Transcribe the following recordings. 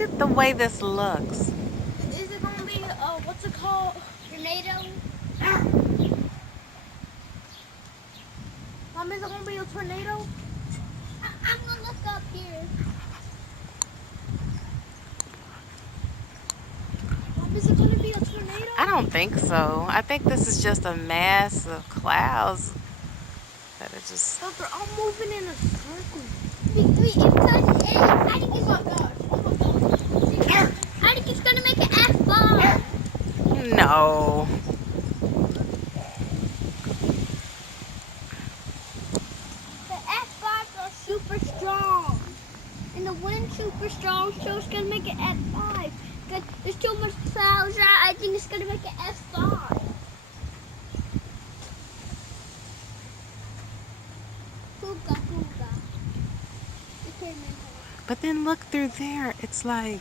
Look at the way this looks. Is it gonna be what's it called? Tornado? Mom, is it gonna be a tornado? I'm gonna look up here. Mom, is it gonna be a tornado? I don't think so. I think this is just a mass of clouds that are just. But they're all moving in a circle. I think it's oh my gosh. Oh my gosh. I think it's gonna make an F-bomb. No. The F-bombs are super strong. And the wind's super strong, so it's gonna make an F5. Because there's too much clouds out, I think it's gonna make an F5. Hooga, hooga. But then look through there. It's like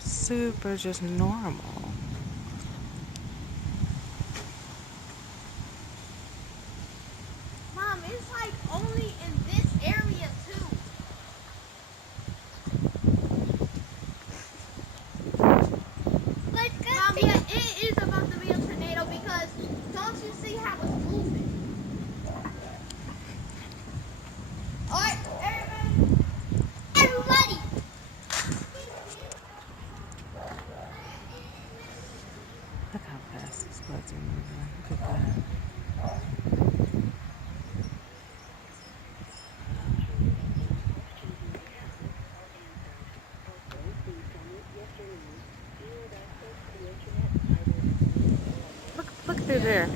super just normal. Mom, it's like only in this area too. Mom, yeah, it is about to be a tornado because don't you see how it's moving? Alright, everybody. Everybody! Look how fast these clouds are moving. Look at that. Look through there.